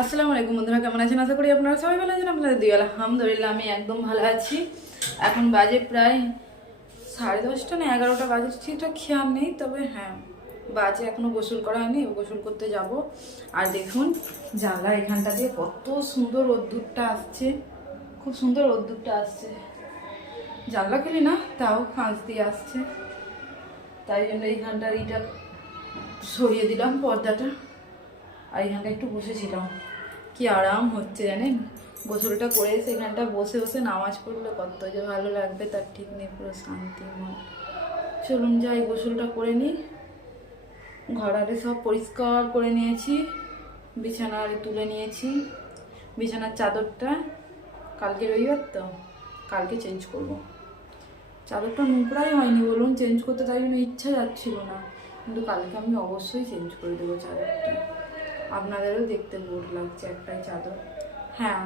আসসালামু আলাইকুম বন্ধুরা, কেমন আছেন? আশা করি আপনারা সবাই ভালো আছেন। আপনাদের দিয়ে আলহামদুলিল্লাহ, আমি একদম ভালো আছি। এখন বাজে প্রায় সাড়ে দশটা না এগারোটা বাজে। ঠিকঠাক খেয়াল নেই, তবে হ্যাঁ বাজে এখনও গোসল করা হয়নি, গোসল করতে যাব। আর দেখুন, জানলা এখানটা দিয়ে কত সুন্দর রোদ্দুরটা আসছে। খুব সুন্দর রোদ্দুরটা আসছে। জানলা খুলি না, তাও ফাঁস দিয়ে আসছে। তাই জন্য এইখানটার ইটা সরিয়ে দিলাম পর্দাটা। আর এখানটা একটু বসেছিলাম। কি আরাম হচ্ছে জানেন? গোসলটা করে এসে এখানটা বসে বসে নামাজ পড়লে কত যে ভালো লাগবে, তার ঠিক নেই পুরো শান্তি মন। চলুন যাই, গোসলটা করে নিই। ঘর আরে সব পরিষ্কার করে নিয়েছি বিছানা আরে তুলে নিয়েছি। বিছানার চাদরটা কালকে রবিবার তো, কালকে চেঞ্জ করব। চাদরটা নোংরাই হয়নি বলুন চেঞ্জ করতে তাই জন্য ইচ্ছা যাচ্ছিল না। কিন্তু কালকে আমি অবশ্যই চেঞ্জ করে দেবো চাদরটা। আপনাদেরও দেখতে বোর লাগছে একটাই চাদর। হ্যাঁ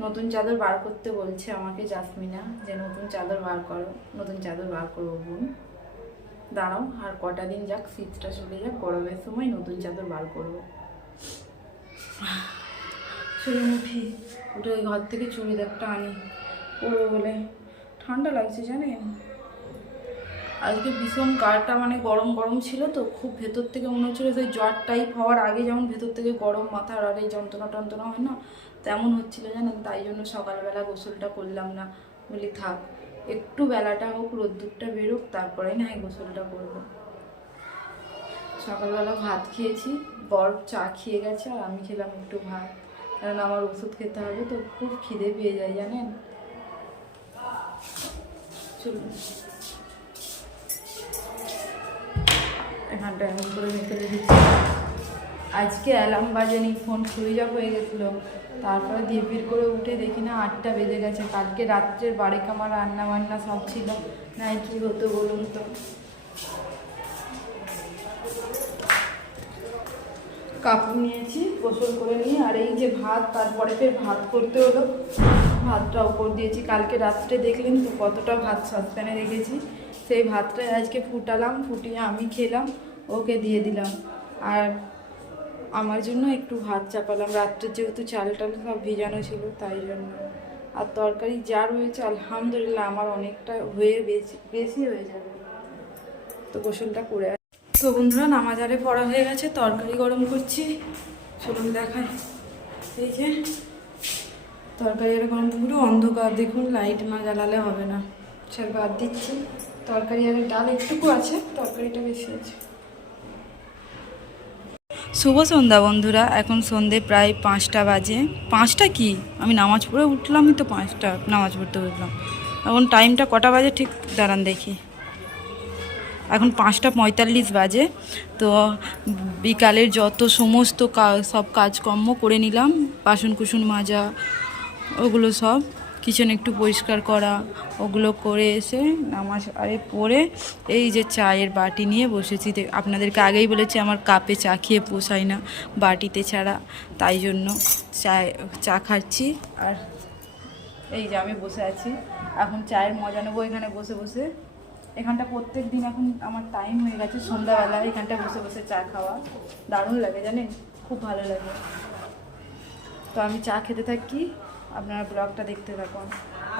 নতুন চাদর বার করতে বলছে আমাকে জাসমিনা যে নতুন চাদর বার করো নতুন চাদর বার করব বোন। দাঁড়াও আর কটা দিন যাক শীতটা চলে যাক গরমের সময় নতুন চাদর বার করব। চলে উঠি উঠে ওই ঘর থেকে চুড়িদারটা আনি। পরবো বলে। ঠান্ডা লাগছে জানেন? আজকে ভীষণ গাটা মানে গরম গরম ছিল তো, খুব ভেতর থেকে মনে হচ্ছিল সেই জ্বর টাইপ হওয়ার আগে যেমন ভেতর থেকে গরম মাথার আর এই যন্ত্রণা টন্ত্রণা হয় না, তেমন হচ্ছিল জানেন? তাই জন্য সকালবেলা গোসলটা করলাম না। বলি থাক, একটু বেলাটা হোক, রোদ্দুরটা বেরোক, তারপরে না হয় গোসলটা করব। সকালবেলা ভাত খেয়েছি, বর চা খেয়ে গেছে আর আমি খেলাম একটু ভাত। কারণ আমার ওষুধ খেতে হবে তো, খুব খিদে পেয়ে যায় জানেন? চলুন। এখানটা এমন করে রেখে রেখেছি আজকে অ্যালার্ম বাজেনি ফোন সুইচ অফ হয়ে গেছিল। তারপরে ধীর করে উঠে দেখি না আটটা বেজে গেছে। কালকে রাত্রের বাড়ি কামার রান্না বান্না সব ছিল। নাই কি হতো বলুন তো? কাপড় নিয়েছি, গোসল করে নিয়ে, আর এই যে ভাত, তারপরে ফের ভাত করতে হলো। ভাতটা ওপর দিয়েছি। কালকে রাত্রে দেখলেন তো কতটা ভাত সসপ্যানে রেখেছি। সেই ভাতটা আজকে ফুটালাম, ফুটিয়ে আমি খেলাম। ওকে দিয়ে দিলাম। আর আমার জন্য একটু ভাত চাপালাম। রাত্রে যেহেতু চাল টাল সব ভিজানো ছিল, তাই জন্য। আর তরকারি যা রয়েছে, আলহামদুলিল্লাহ আমার অনেকটা হয়ে বেশি বেশি হয়ে যাবে। তো গোসলটা করে। তো বন্ধুরা নামাজারে পড়া হয়ে গেছে, তরকারি গরম করছি। চলুন দেখাই। এই যে, তরকারি আর গরম পুরো অন্ধকার। দেখুন লাইট না জ্বালালে হবে না। সব বাদ দিচ্ছি। তরকারি আর ডাল একটুকু আছে, তরকারিটা বেশি আছে। শুভ সন্ধ্যা বন্ধুরা, এখন সন্ধে প্রায় পাঁচটা বাজে। পাঁচটা কি? আমি নামাজ পড়ে উঠলামই তো পাঁচটা, নামাজ পড়তে উঠলাম। এখন টাইমটা কটা বাজে ঠিক? দাঁড়ান দেখি। এখন পাঁচটা পঁয়তাল্লিশ বাজে, তো বিকালের যত সমস্ত সব কাজকর্ম করে নিলাম বাসন কুসুন মাজা, ওগুলো সব। কিচেন একটু পরিষ্কার করা, ওগুলো করে এসে নামাজ আরে পরে এই যে চায়ের বাটি নিয়ে বসেছি। আপনাদেরকে আগেই বলেছি আমার কাপে চা খেয়ে পোষায় না বাটিতে ছাড়া। তাই জন্য চা চা খাচ্ছি। আর এই যে আমি বসে আছি। এখন চায়ের মজা নেব এখানে বসে বসে। এখানটা প্রত্যেক দিন এখন আমার টাইম হয়ে গেছে সন্ধ্যাবেলা এখানটা বসে বসে চা খাওয়া। দারুণ লাগে জানেন? খুব ভালো লাগে। তো আমি চা খেতে থাকি। আপনারা ব্লগটা দেখতে থাকুন।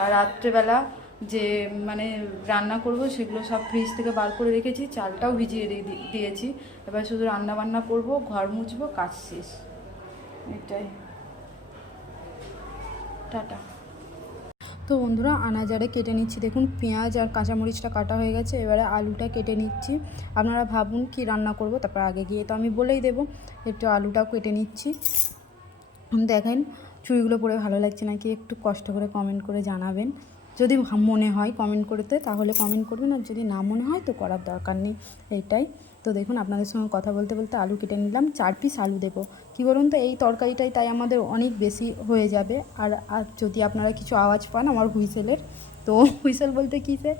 আর রাত্রেবেলা যে মানে রান্না করব সেগুলো সব ফ্রিজ থেকে বার করে রেখেছি, চালটাও ভিজিয়ে দিয়ে- দিয়েছি। এবার শুধু রান্না বান্না করব, ঘর মুছবো, কাজ শেষ। এটাই। টাটা। তো বন্ধুরা আনাজারে কেটে নিচ্ছি। দেখুন, পেঁয়াজ আর কাঁচামরিচটা কাটা হয়ে গেছে। এবারে আলুটা কেটে নিচ্ছি। আপনারা ভাবুন কি রান্না করব, তারপর আগে গিয়ে তো আমি বলেই দেবো। একটু আলুটাও কেটে নিচ্ছি। দেখেন চুড়িগুলো পরে ভালো লাগছে নাকি একটু কষ্ট করে কমেন্ট করে জানাবেন। যদি মনে হয় কমেন্ট করতে, তাহলে কমেন্ট করবেন, আর যদি না মনে হয় তো করার দরকার নেই, এইটাই। তো দেখুন, আপনাদের সঙ্গে কথা বলতে বলতে আলু কেটে নিলাম, চার পিস আলু দেবো। কী বলুন তো, এই তরকারিটাই তাই আমাদের অনেক বেশি হয়ে যাবে। আর আর যদি আপনারা কিছু আওয়াজ পান আমার হুইসেলের, তো হুইসেল বলতে কী সে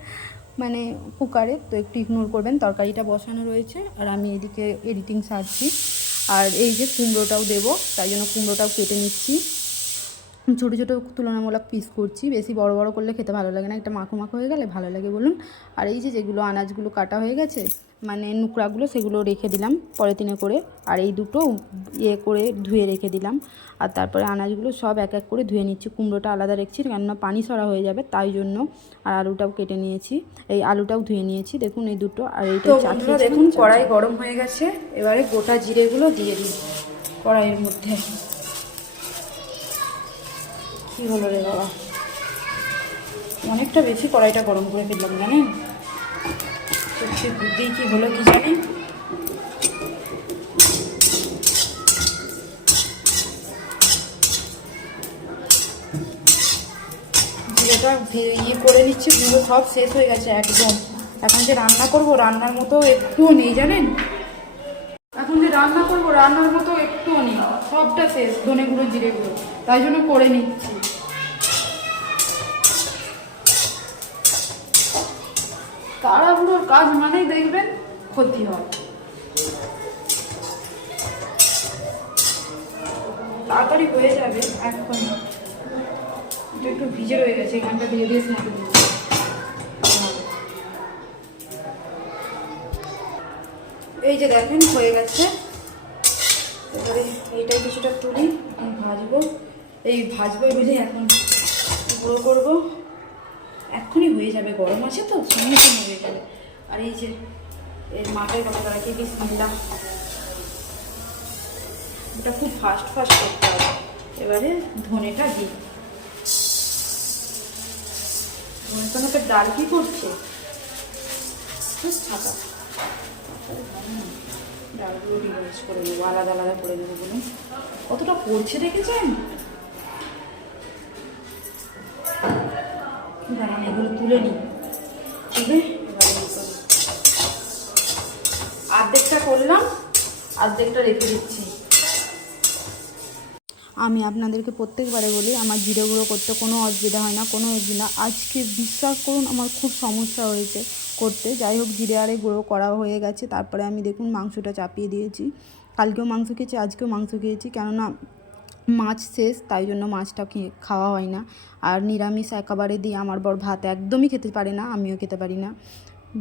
মানে কুকারে তো একটু ইগনোর করবেন, তরকারিটা বসানো রয়েছে, আর আমি এদিকে এডিটিং সারছি। আর এই যে কুমড়োটাও দেবো, তাই জন্য কুমড়োটাও কেটে নিচ্ছি। ছোটো ছোটো তুলনামূলক পিস করছি। বেশি বড় বড় করলে খেতে ভালো লাগে না। একটা মাখো মাখো হয়ে গেলে ভালো লাগে বলুন। আর এই যে যেগুলো আনাজগুলো কাটা হয়ে গেছে মানে নুকড়াগুলো সেগুলো রেখে দিলাম পলিথিনে করে। আর এই দুটো ইয়ে করে ধুয়ে রেখে দিলাম। আর তারপরে আনাজগুলো সব এক এক করে ধুয়ে নিচ্ছি। কুমড়োটা আলাদা রেখেছি কেননা পানি সরা হয়ে যাবে তাই জন্য। আর আলুটাও কেটে নিয়েছি। এই আলুটাও ধুয়ে নিয়েছি। দেখুন এই দুটো। আর বন্ধুরা দেখুন কড়াই গরম হয়ে গেছে। এবারে গোটা জিরেগুলো দিয়ে দিই কড়াইয়ের মধ্যে। কি হলো রে বাবা? অনেকটা বেশি কড়াইটা গরম করে ফেললাম, জানেন? সত্যি বুদ্ধি কি হলো কি জানি? জিরেটা ইয়ে করে নিচ্ছি, পুরো সব শেষ হয়ে গেছে একদম। এখন যে রান্না করব, রান্নার মতো একটুও নেই, জানেন? এখন যে রান্না করব, রান্নার মতো একটুও নেই। সবটা শেষ, ধনে গুঁড়ো, জিরে গুঁড়ো। তাই জন্য করে নিচ্ছি। তাড়াহুড়োর কাজ মানেই দেখবেন ক্ষতি হয়। তাড়াতাড়ি হয়ে যাবে এখন। একটু ভিজে রয়ে গেছে, এখানটা দিয়ে দিয়ে স্নান এই যে দেখেন, হয়ে গেছে। এবারে এইটাই কিছুটা তুলি ভাজবো। এই ভাজবো বলে এখন। গুঁড়ো করব। এক্ষুনি হয়ে যাবে, গরম আছে তো সঙ্গে সঙ্গে হয়ে যাবে। আর এই যে, এর মাথায় কথা রাখি বিসমিল্লা ওটা খুব ফাস্ট ফাস্ট করতে হবে। এবারে ধনেটা দিই। ধনেটা তো ডাল কি করছে? ছাতা ডালগুলো করে নেব, আলাদা আলাদা করে নেব বলুন। কতটা পড়ছে দেখেছেন? দাঁড়ান, এগুলো তুলে নিই। অর্ধেকটা করলাম অর্ধেকটা রেখে দিচ্ছি। আমি আপনাদেরকে প্রত্যেকবারে বলি, আমার জিরে গুঁড়ো করতে কোনো অসুবিধা হয় না, কোনো অসুবিধা আজকে বিশ্বাস করুন, আমার খুব সমস্যা হয়েছে করতে। যাই হোক, জিরে আরে গুঁড়ো করা হয়ে গেছে। তারপরে আমি দেখুন মাংসটা চাপিয়ে দিয়েছি। কালকেও মাংস খেয়েছি, আজকেও মাংস খেয়েছি। কেননা মাছ শেষ, তাই জন্য মাছটা খাওয়া হয় না। আর নিরামিষ একেবারে দিয়ে আমার বর ভাত একদমই খেতে পারে না, আমিও খেতে পারি না।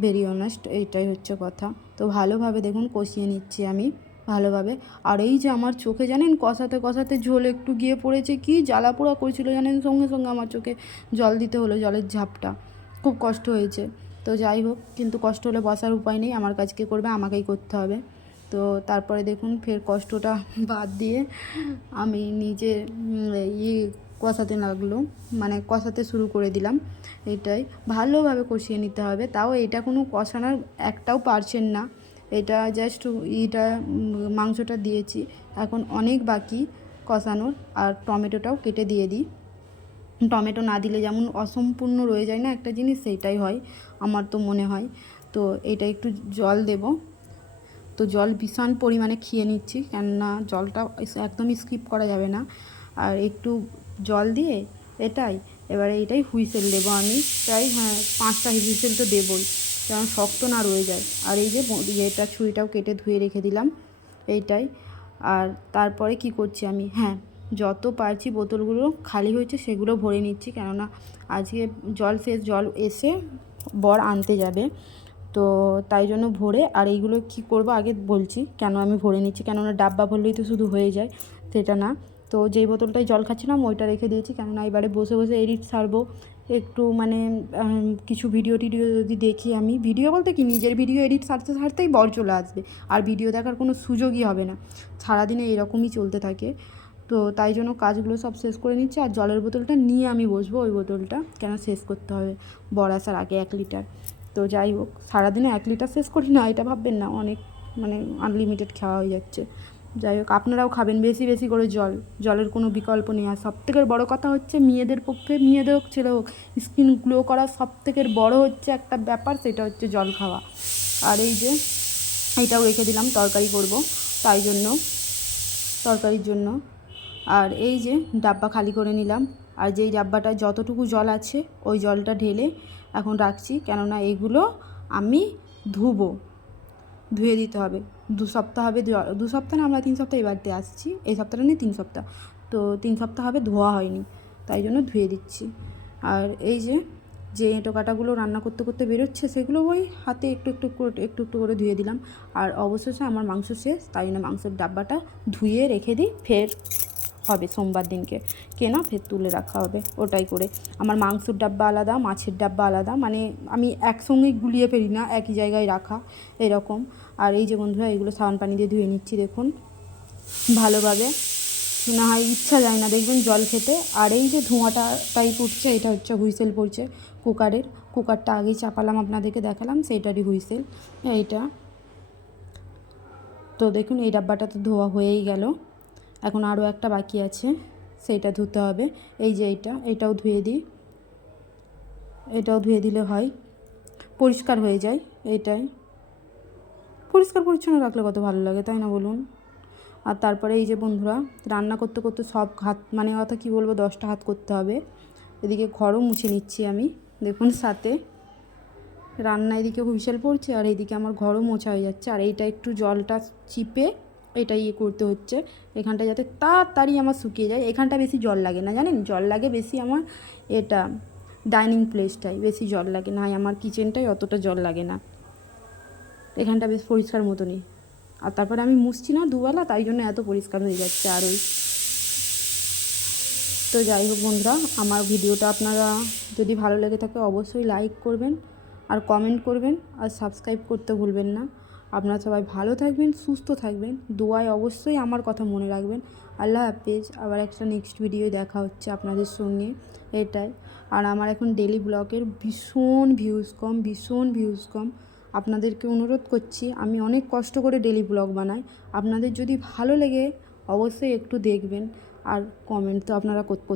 ভেরি অনেস্ট এইটাই হচ্ছে কথা। তো ভালোভাবে দেখুন কষিয়ে নিচ্ছি আমি ভালোভাবে। আর এই যে আমার চোখে জানেন কষাতে কষাতে ঝোল একটু গিয়ে পড়েছে, কি জ্বালা পোড়া করেছিল জানেন সঙ্গে সঙ্গে আমার চোখে জল দিতে হলো জলের ঝাপটা। খুব কষ্ট হয়েছে। তো যাই হোক, কিন্তু কষ্ট হলে বসার উপায় নেই, আমার কাজকে করবে? আমাকেই করতে হবে। তো তারপরে দেখুন, ফের কষ্টটা বাদ দিয়ে আমি নিজে ইয়ে কষাতে লাগল। মানে কষাতে শুরু করে দিলাম এটাই। ভালোভাবে কষিয়ে নিতে হবে। তাও এটা কোনো কষানোর একটাও পারছেন না। এটা জাস্ট এটা মাংসটা দিয়েছি। এখন অনেক বাকি কষানোর। আর টমেটোটাও কেটে দিয়ে দিই। টমেটো না দিলে যেমন অসম্পূর্ণ রয়ে যায় না একটা জিনিস, সেইটাই হয়। আমার তো মনে হয়। তো এটা একটু জল দেব। তো জল ভীষণ পরিমাণে খেয়ে নিচ্ছি, কেননা জলটা একদমই স্কিপ করা যাবে না। আর একটু জল দিয়ে এটাই, এবারে এটাই হুইসেল দেবো আমি। প্রায় হ্যাঁ পাঁচটা হুইসেল তো দেবই, কারণ শক্ত না রয়ে যায়। আর এই যে ইয়েটা, ছুরিটাও কেটে ধুয়ে রেখে দিলাম, এইটাই। আর তারপরে কি করছি আমি? হ্যাঁ যত পারছি বোতলগুলো খালি হয়েছে সেগুলো ভরে নিচ্ছি, কেননা আজকে জল শেষ, জল এসে বর আনতে যাবে। তো তাই জন্য ভরে, আর এইগুলো কি করব আগে বলছি, কেন আমি ভরে নিচ্ছি, কেননা ডাব্বা ভরলেই তো শুধু হয়ে যায়, সেটা না। তো যেই বোতলটায় জল খাচ্ছিলাম, ওইটা রেখে দিয়েছি, কেননা এবারে বসে বসে এডিট সারবো। একটু মানে কিছু ভিডিও টিডিও যদি দেখি আমি, ভিডিও বলতে কি, নিজের ভিডিও এডিট সারতে সারতেই বর চলে আসবে, আর ভিডিও দেখার কোনো সুযোগই হবে না। সারাদিনে এরকমই চলতে থাকে। তো তাই জন্য কাজগুলো সব শেষ করে নিচ্ছি, আর জলের বোতলটা নিয়ে আমি বসবো ওই বোতলটা, কেন শেষ করতে হবে, বর আসার আগে এক লিটার। তো যাই হোক, সারাদিনে এক লিটার শেষ করি না, এটা ভাববেন না, অনেক মানে আনলিমিটেড খাওয়া হয়ে যাচ্ছে। যাই হোক, আপনারাও খাবেন, বেশি বেশি করে জল। জলের কোনো বিকল্প নেই। আর সব থেকে বড়ো কথা হচ্ছে, মেয়েদের পক্ষে, মেয়েদের হোক, ছেলে হোক স্কিন গ্লো করা সব থেকে বড়ো হচ্ছে একটা ব্যাপার, সেটা হচ্ছে জল খাওয়া। আর এই যে, এটাও রেখে দিলাম, তরকারি করব, তাই জন্য, তরকারির জন্য। আর এই যে, ডাব্বা খালি করে নিলাম। আর যেই ডাব্বাটায় যতটুকু জল আছে, ওই জলটা ঢেলে এখন রাখছি। কেননা এগুলো আমি ধুবো, ধুয়ে দিতে হবে। দু সপ্তাহ হবে দু সপ্তাহ না, আমরা তিন সপ্তাহ এই বাড়িতে আসছি। এই সপ্তাহটা নিয়ে তিন সপ্তাহ। তো তিন সপ্তাহ হবে ধোয়া হয়নি, তাই জন্য ধুয়ে দিচ্ছি। আর এই যে যে এঁটো কাটাগুলো রান্না করতে করতে বেরোচ্ছে, সেগুলো ওই হাতে একটু একটু করে, একটু একটু করে ধুয়ে দিলাম। আর অবশেষে আমার মাংস শেষ, তাই জন্য মাংসের ডাব্বাটা ধুয়ে রেখে দিই, ফের। হবে সোমবার দিনকে। কেনা ফের তুলে রাখা হবে, ওটাই করে। আমার মাংসের ডাব্বা আলাদা, মাছের ডাব্বা আলাদা মানে আমি একসঙ্গেই গুলিয়ে ফেলি না, একই জায়গায় রাখা, এরকম। আর এই যে বন্ধুরা, এগুলো সাবান পানি দিয়ে ধুয়ে নিচ্ছি, দেখুন। ভালোভাবে। না হয় ইচ্ছা যায় না, দেখবেন জল খেতে। আর এই যে ধোঁয়াটা টাইপ উঠছে এটা হচ্ছে হুইসেল পড়ছে কুকারের। কুকারটা আগেই চাপালাম আপনাদেরকে দেখালাম, সেইটারই হুইসেল, এইটা। তো দেখুন, এই ডাব্বাটা তো ধোয়া হয়েই গেল। এখন আরও একটা বাকি আছে, সেইটা ধুতে হবে। এই যে এইটা, এটাও ধুয়ে দিই। এটাও ধুয়ে দিলে হয়। পরিষ্কার হয়ে যায় এইটাই পরিষ্কার পরিচ্ছন্ন রাখলে কত ভালো লাগে, তাই না বলুন? আর তারপরে এই যে বন্ধুরা, রান্না করতে করতে সব হাত মানে কথা কি বলব, দশটা হাত করতে হবে। এদিকে ঘরও মুছে নিচ্ছি আমি, দেখুন সাথে। রান্না এদিকে হুইসেল পড়ছে, আর এইদিকে আমার ঘরও মোছা হয়ে যাচ্ছে, আর এইটা একটু জলটা চিপে এটা ইয়ে করতে হচ্ছে। এখানটা যাতে তাড়াতাড়ি আমার শুকিয়ে যায়। এখানটা বেশি জল লাগে না, জানেন? জল লাগে বেশি আমার এটা ডাইনিং প্লেসটাই বেশি জল লাগে। না আমার কিচেনটাই অতটা জল লাগে না। এখানটা বেশ পরিষ্কার মতনই। আর তারপরে আমি মুছছি না দুবেলা, তাই জন্য এত পরিষ্কার হয়ে যাচ্ছে আর ওই। তো যাই হোক বন্ধুরা, আমার ভিডিওটা আপনারা যদি ভালো লেগে থাকে অবশ্যই লাইক করবেন আর কমেন্ট করবেন আর সাবস্ক্রাইব করতে ভুলবেন না। আপনারা সবাই ভালো থাকবেন, সুস্থ থাকবেন। দোয়ায় অবশ্যই আমার কথা মনে রাখবেন। আল্লাহ হাফেজ। আবার একটা নেক্সট ভিডিও দেখা হচ্ছে আপনাদের সঙ্গে। এটাই। আর আমার এখন ডেলি ব্লগের ভীষণ ভিউজ কম, ভীষণ ভিউজ কম। আপনাদেরকে অনুরোধ করছি, আমি অনেক কষ্ট করে ডেলি ব্লগ বানাই। আপনাদের যদি ভালো লেগে, অবশ্যই একটু দেখবেন। আর কমেন্ট তো আপনারা করতে